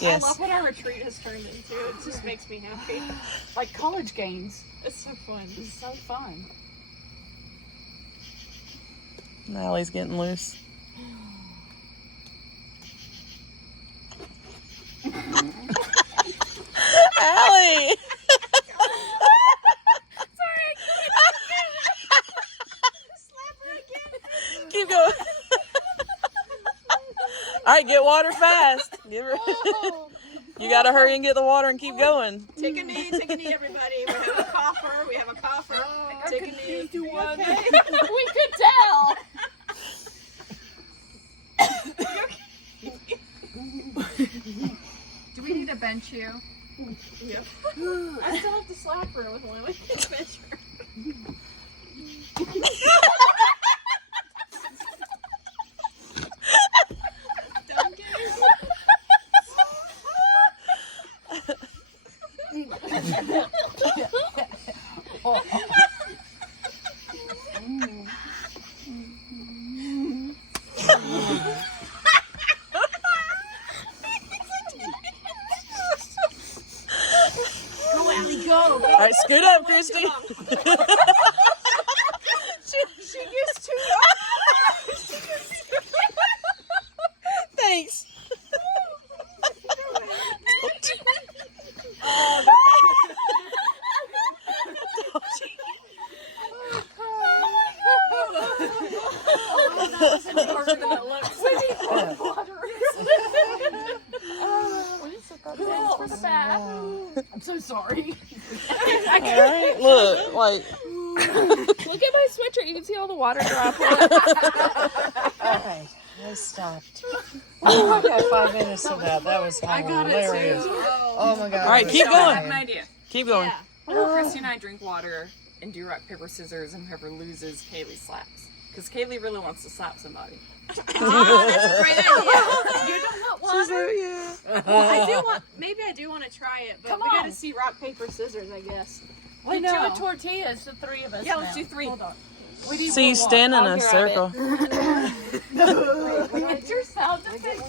Yes. I love what our retreat has turned into. It just makes me happy. Like college games. It's so fun. It's so fun. Allie's getting loose. Allie! Sorry, slap her again. Keep going. All right, get water fast. Give her. You gotta hurry and get the water and keep going. Take a knee, everybody. We have a coffer. We have a coffer. Take a knee. Do one. Okay. We could tell. Do we need to bench you? Yep. I still have to slap her with one. We can bench her. Don't get it. Go. All right, scoot up, Christy. She gets too long. Thanks. I'm so sorry. All right, look, like. Look at my sweatshirt. You can see all the water droplets. Alright, I stopped. Oh, I got 5 minutes of that. That was hilarious. Oh my god. All right, keep I have an going. idea. Keep going. Christy and I drink water and do rock, paper, scissors, and whoever loses, Kaylee slaps. Because Kaylee really wants to slap somebody. Oh, that's a great idea. You don't want water? Yeah. Well, I do want, maybe I do want to try it, but Come we on. gotta see rock, paper, scissors, I guess. We do a tortilla. It's the 3 of us. Yeah, let's now. do 3. Hold on. We need So you more stand in I'll a grab circle. Wait, what's your sound effect?